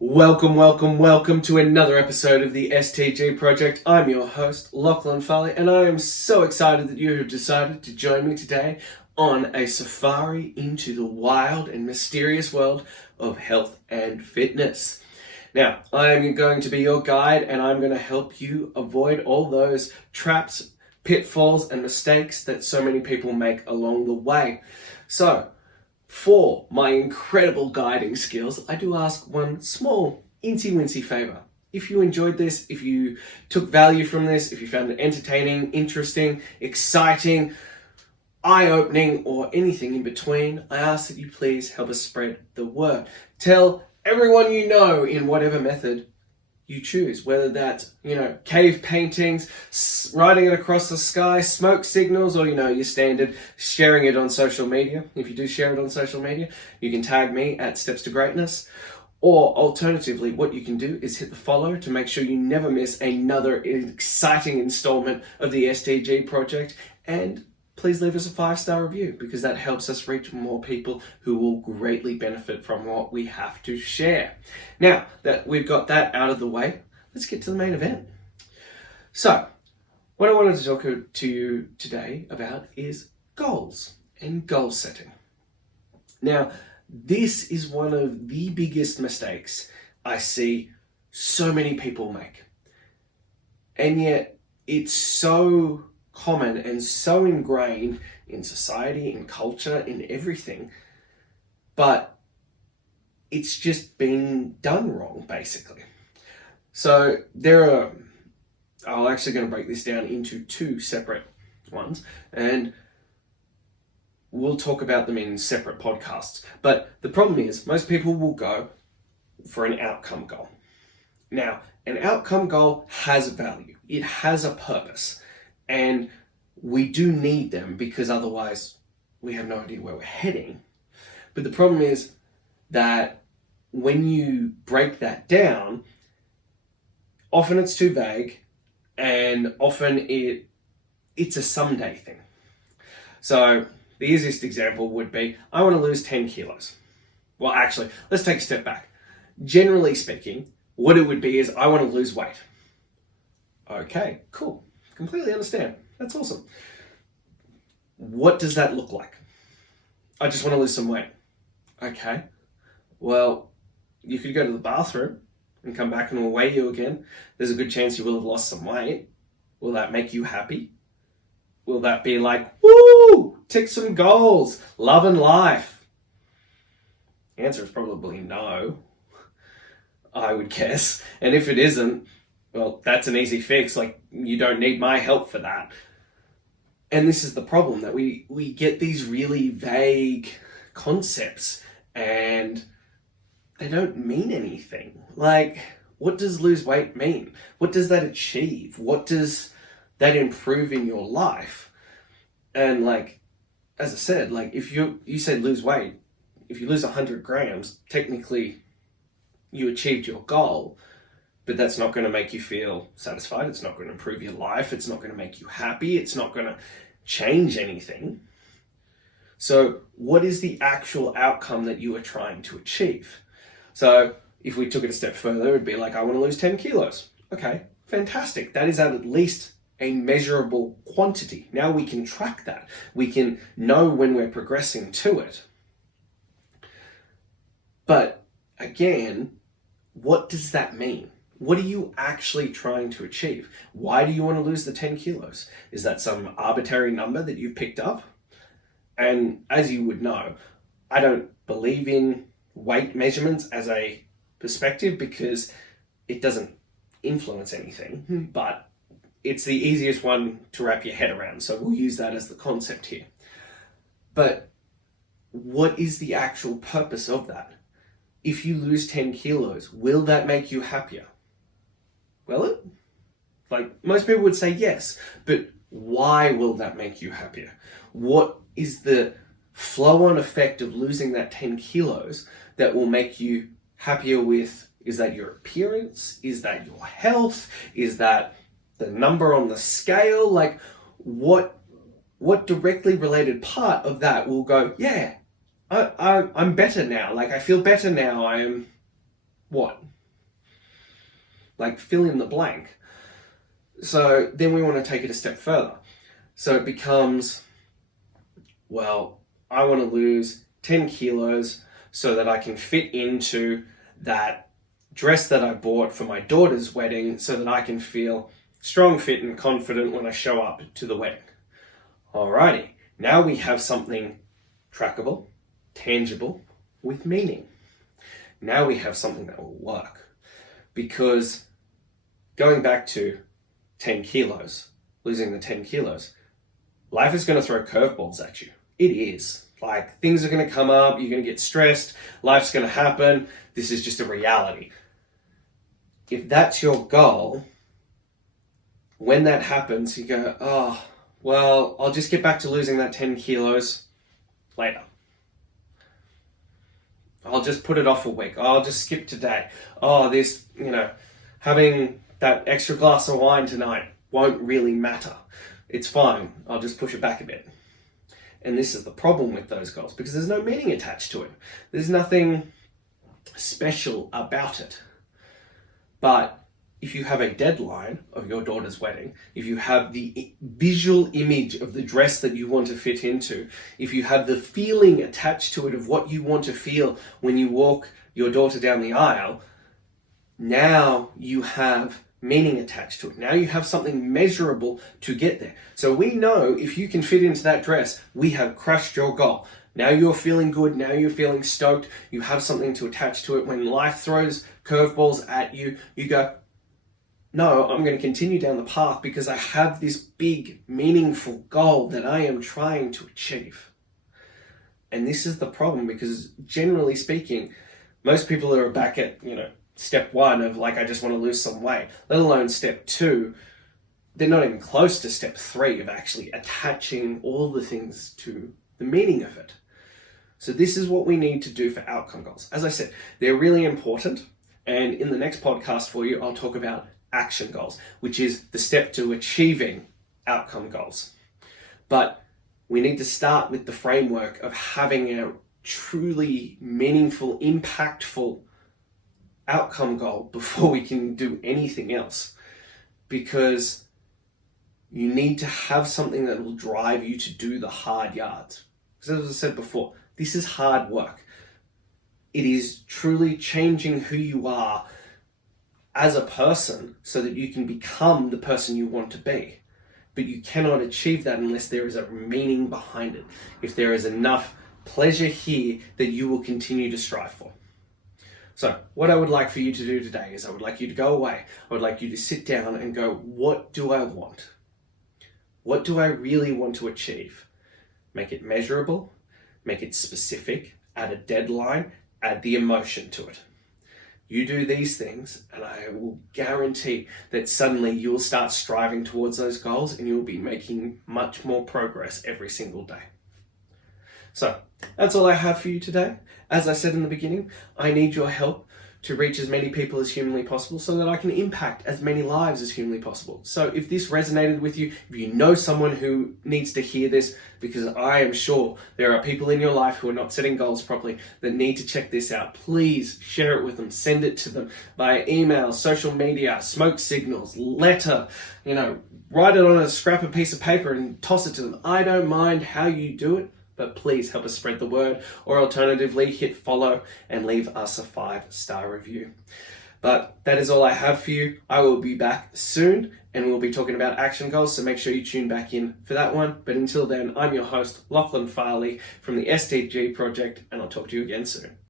Welcome to another episode of the STG Project. I'm your host, Lachlan, and I am so excited that you have decided to join me today on a safari into the wild and mysterious world of health and fitness. Now, I am going to be your guide and I'm going to help you avoid all those traps, pitfalls, and mistakes that so many people make along the way. So, for my incredible guiding skills, I do ask one small, incy-wincy favour. If you enjoyed this, if you took value from this, if you found it entertaining, interesting, exciting, eye-opening, or anything in between, I ask that you please help us spread the word. Tell everyone you know in whatever method you choose, whether that's, cave paintings, writing it across the sky, smoke signals, or, your standard sharing it on social media. If you do share it on social media, you can tag me at Steps to Greatness. Or alternatively, what you can do is hit the follow to make sure you never miss another exciting installment of the STG project. And please leave us a 5-star review because that helps us reach more people who will greatly benefit from what we have to share. Now that we've got that out of the way, let's get to the main event. So, what I wanted to talk to you today about is goals and goal setting. Now, this is one of the biggest mistakes I see so many people make. And yet, it's so common and so ingrained in society, in culture, in everything, but it's just being done wrong, basically. So I'm actually going to break this down into 2 separate ones, and we'll talk about them in separate podcasts. But the problem is, most people will go for an outcome goal. Now, an outcome goal has value. It has a purpose. And we do need them because otherwise we have no idea where we're heading. But the problem is that when you break that down, often it's too vague and often it's a someday thing. So the easiest example would be, I want to lose 10 kilos. Well, actually, let's take a step back. Generally speaking, what it would be is, I want to lose weight. Okay, cool. Completely understand. That's awesome. What does that look like? I just want to lose some weight. Okay. Well, you could go to the bathroom and come back and we'll weigh you again. There's a good chance you will have lost some weight. Will that make you happy? Will that be like, woo, tick some goals, love and life? The answer is probably no, I would guess. And if it isn't, well, that's an easy fix. Like, you don't need my help for that. And this is the problem, that we get these really vague concepts and they don't mean anything. Like, what does lose weight mean? What does that achieve? What does that improve in your life? And like, as I said, like, if you say lose weight, if you lose 100 grams, technically you achieved your goal. But that's not going to make you feel satisfied. It's not going to improve your life. It's not going to make you happy. It's not going to change anything. So what is the actual outcome that you are trying to achieve? So if we took it a step further, it would be like, I want to lose 10 kilos. Okay, fantastic. That is at least a measurable quantity. Now we can track that. We can know when we're progressing to it. But again, what does that mean? What are you actually trying to achieve? Why do you want to lose the 10 kilos? Is that some arbitrary number that you've picked up? And as you would know, I don't believe in weight measurements as a perspective because it doesn't influence anything, but it's the easiest one to wrap your head around. So we'll use that as the concept here. But what is the actual purpose of that? If you lose 10 kilos, will that make you happier? Well, like, most people would say yes, but why will that make you happier? What is the flow-on effect of losing that 10 kilos that will make you happier with? Is that your appearance? Is that your health? Is that the number on the scale? Like, what directly related part of that will go, yeah, I'm better now. Like, I feel better now. what? Like, fill in the blank. So then we want to take it a step further. So it becomes, well, I want to lose 10 kilos so that I can fit into that dress that I bought for my daughter's wedding so that I can feel strong, fit, and confident when I show up to the wedding. Alrighty, now we have something trackable, tangible, with meaning. Now we have something that will work. Because going back to 10 kilos, losing the 10 kilos, life is going to throw curveballs at you. It is. Like, things are going to come up, you're going to get stressed, life's going to happen. This is just a reality. If that's your goal, when that happens, you go, oh, well, I'll just get back to losing that 10 kilos later. I'll just put it off a week. I'll just skip today. Oh, this, having that extra glass of wine tonight won't really matter. It's fine. I'll just push it back a bit. And this is the problem with those goals, because there's no meaning attached to it. There's nothing special about it. But if you have a deadline of your daughter's wedding, if you have the visual image of the dress that you want to fit into, if you have the feeling attached to it of what you want to feel when you walk your daughter down the aisle, now you have meaning attached to it. Now you have something measurable to get there. So we know if you can fit into that dress, we have crushed your goal. Now you're feeling good. Now you're feeling stoked. You have something to attach to it. When life throws curveballs at you, you go, no, I'm going to continue down the path because I have this big, meaningful goal that I am trying to achieve. And this is the problem, because generally speaking, most people are back at, step one of like, I just want to lose some weight, let alone step two. They're not even close to step three of actually attaching all the things to the meaning of it. So this is what we need to do for outcome goals. As I said, they're really important. And in the next podcast for you, I'll talk about action goals, which is the step to achieving outcome goals. But we need to start with the framework of having a truly meaningful, impactful outcome goal before we can do anything else. Because you need to have something that will drive you to do the hard yards. Because as I said before, this is hard work. It is truly changing who you are as a person so that you can become the person you want to be. But you cannot achieve that unless there is a meaning behind it. If there is enough pleasure here that you will continue to strive for. So what I would like for you to do today is I would like you to go away. I would like you to sit down and go, what do I want? What do I really want to achieve? Make it measurable, make it specific, add a deadline, add the emotion to it. You do these things and I will guarantee that suddenly you will start striving towards those goals and you'll be making much more progress every single day. So that's all I have for you today. As I said in the beginning, I need your help to reach as many people as humanly possible so that I can impact as many lives as humanly possible. So if this resonated with you, if you know someone who needs to hear this, because I am sure there are people in your life who are not setting goals properly that need to check this out, please share it with them, send it to them via email, social media, smoke signals, letter, write it on a scrap of piece of paper and toss it to them. I don't mind how you do it, but please help us spread the word, or alternatively hit follow and leave us a 5-star review. But that is all I have for you. I will be back soon and we'll be talking about action goals, so make sure you tune back in for that one. But until then, I'm your host, Lachlan Farley from the STG Project, and I'll talk to you again soon.